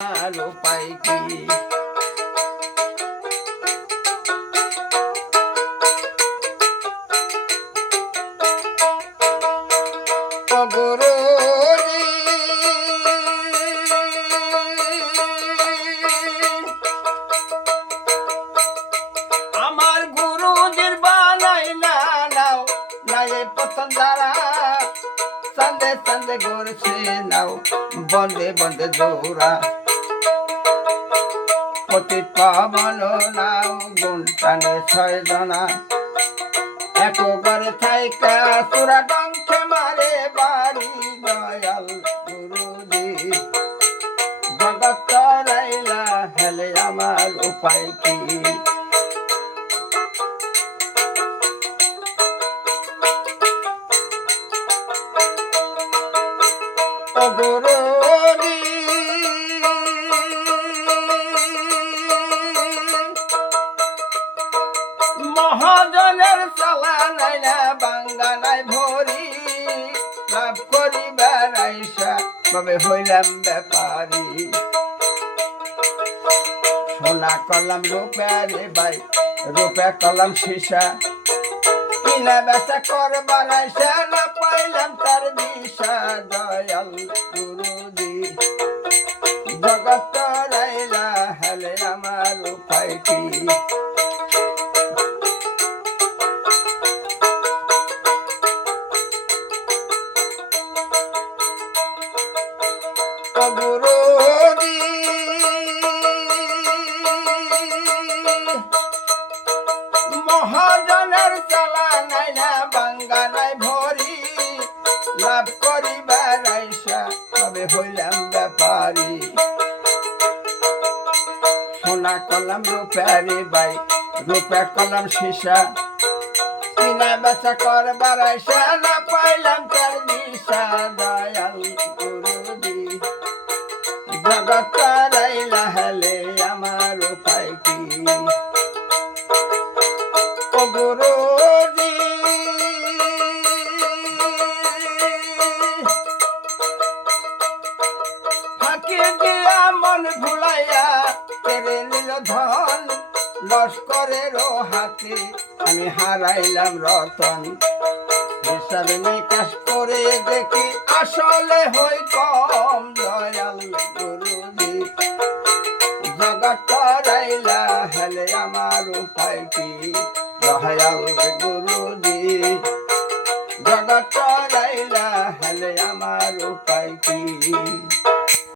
আলো পাই কি গুরু আমার গুরুজির বানাই না নাও নাই পতন দ্বারা সন্দে সন্দে ঘুরছে নাও বন্দে বন্দে জোড়া পতি পাবন নাও গুণ টানে ছয় জনা এক ঘরে থাইকা সুরা ডঙ্কে মারে বাড়ি দয়াল গুরুজি জগৎ চরাইলা হেলে আমার উপায় কি ও গুরুজি মহাজনের চালা নাই না বাঙ্গা নাই ভরি লাভ করিবার আইসা তবে হইলাম ব্যাপারী সোনা কলাম রূপে ভাই রূপে কলাম সীসা কিনা বেচা করবার আইসা না পাইলাম তার দিশা দয়াল গুরুজি জগৎ চরাইলা হেলে আমার উপায় কি গুরুজি মহাজনের চালা নাই না বাঙ্গা নাই ভরি লাভ করিবার আইসা তবে হইলাম ব্যাপারী সোনা কলাম রূপে ভাই রূপে কলাম সীসা কিনা বেচা করবার আইসা না পাইলাম তার দিশা দয়াল গুরুজি জগৎ চরাইলা হেলে আমার উপায় কি ও গুরুজি ফাঁকি দিয়া মন ভুলাইয়া কেড়ে নিল ধন লস্করেরও হাতে আমি হারাইলাম রতন হিসাবে নিকাশ করে দেখি আসলে হই কম দয়াল গুরুজি জগৎ চরাইলা হেলে আমার উপায় কি দয়াল গুরু